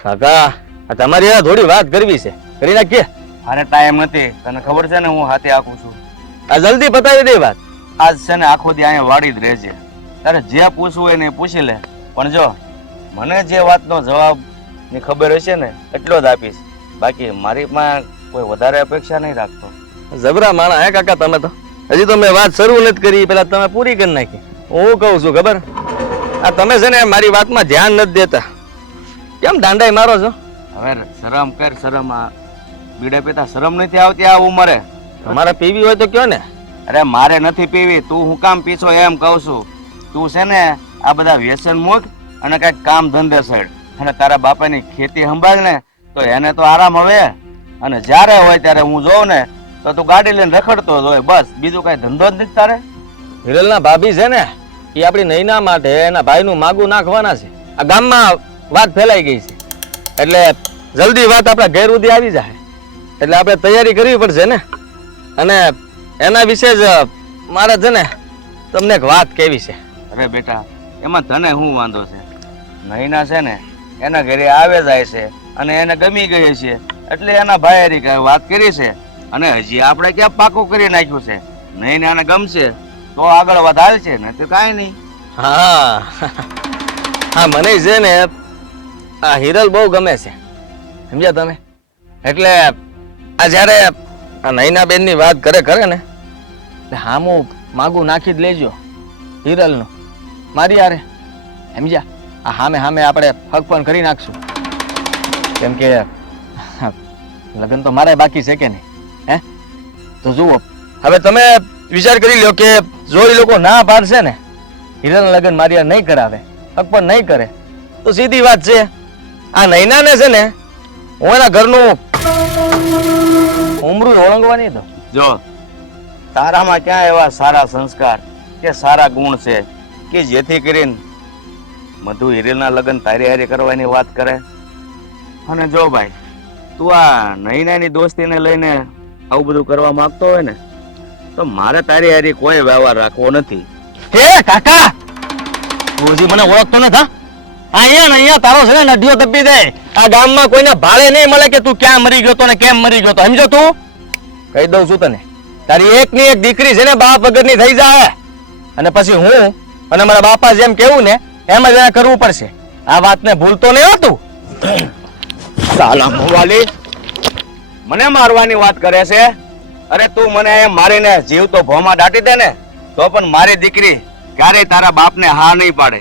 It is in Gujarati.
કાકા આ તમારી આ થોડી વાત કરવી છે, કરી નાખીએ. મારે ટાઈમ નથી, તને ખબર છે ને હું હાથે આખું છું. આ જલ્દી પતાવી દે વાત. આજ છે ને આખો દી અહીંયા વાડી જ રહેજે. તારે જે પૂછવું હોય ને એ પૂછી લે, પણ જો મને જે વાતનો જવાબ ની ખબર હશે ને એટલો જ આપીશ. બાકી મારી માં કોઈ વધારે અપેક્ષા નહીં રાખતો. જબરા માણા હે કાકા તમે તો. હજી તો મેં વાત શરૂ નથી કરી, પેલા તમે પૂરી કરી નાખી. હું કહું છું ખબર, આ તમે છે ને મારી વાતમાં ધ્યાન નથી દેતા. કેમ દાંડાઈ મારો છો? હવે શરમ કર, શરમ. આ બીડે પીતા શરમ નથી આવતી આ ઉંમરે? તમારે પીવી હોય તો કયો ને. અરે મારે નથી પીવી, તું હું કામ પીછો એમ કહું છું. તું છે ને આ બધા વ્યસન મૂક અને કઈક કામ ધંધે સડ. અને તારા બાપાની ખેતી સંભાળ ને તો એને તો આરામ હવે. અને જ્યારે હોય ત્યારે હું જોઉં ને તો તું ગાડી લઈને રખડતો જ હોય, બસ બીજું કઈ ધંધો જ નથી તારે. હિરલના ભાભી છે ને એ આપણી નૈના માટે એના ભાઈનું માગું નાખવાના છે. આ ગામમાં વાત ફેલાઈ ગઈ છે એટલે જલ્દી વાત આપણા ઘેર સુધી આવી જાય એટલે આપણે તૈયારી કરવી પડશે ને. અને એના વિશે જ મારે છે ને તમને એક વાત કહેવી છે. અરે બેટા, એમાં તને શું વાંધો છે? નૈના છે ને એના ઘરે આવે જાય છે અને એને ગમી ગઈ છે એટલે એના ભાઈ વાત કરી છે. અને હજી આપણે ક્યાં પાકું કરી નાખ્યું છે. નહીં ને એને ગમશે તો આગળ વધારે છે ને તો કાંઈ નહીં. હા હા, મને છે ને આ હિરલ બહુ ગમે છે, સમજ્યા તમે? એટલે આ જ્યારે આ નૈના બેનની વાત કરે ને એટલે હામું માગું નાખી જ લેજો હિરલનું મારી યારે, સમજ્યા? આ હામે આપણે હક પણ કરી નાખશું. કેમ કે લગ્ન તો મારે બાકી છે કે નહીં? હે તો જુઓ હવે તમે વિચાર કરી લો કે જો એ લોકો ના પાડશે ને હિરલ લગ્ન મારી યાર નહીં કરાવે, હક પણ નહીં કરે તો સીધી વાત છે આ નૈનાને છે ને હું એના ઘરનું ઉમરું ઓળંગવાની તો. જો તારામાં ક્યાં એવા સારા સંસ્કાર કે સારા ગુણ છે કે જેથી કરીને મધુ હિરલના લગ્ન તારી હારે કરવાની વાત કરે? અને જો ભાઈ તું આ નૈનાની દોસ્તીને લઈને આવું બધું કરવા માંગતો હોય ને તો મારે તારી હારી કોઈ વ્યવહાર રાખવો નથી. હે કાકા, તું હજી મને ઓળખતો નથી? અહીંયા ને અહીંયા તારો છે ને નઢિયો દબી દે. આ ગામમાં કોઈને ભાળે નહીં મળે કે તું ક્યાં મરી ગયો તો ને કેમ મરી ગયો તો, સમજો? તું કહી દઉં છું તને, તારી એકની એક દીકરી છે ને બાપ વગરની થઈ જાય અને પછી હું અને મારા બાપા જેમ કેવું ને એમ જ એને કરવું પડશે. આ વાતને ભૂલતો નહીં હોતું. સાલા મોવાલી, મને મારવાની વાત કરે છે? અરે તું મને એમ મારીને જીવ તો ભોમાં દાટી દે ને તો પણ મારી દીકરી ક્યારેય તારા બાપને હા નહીં પાડે.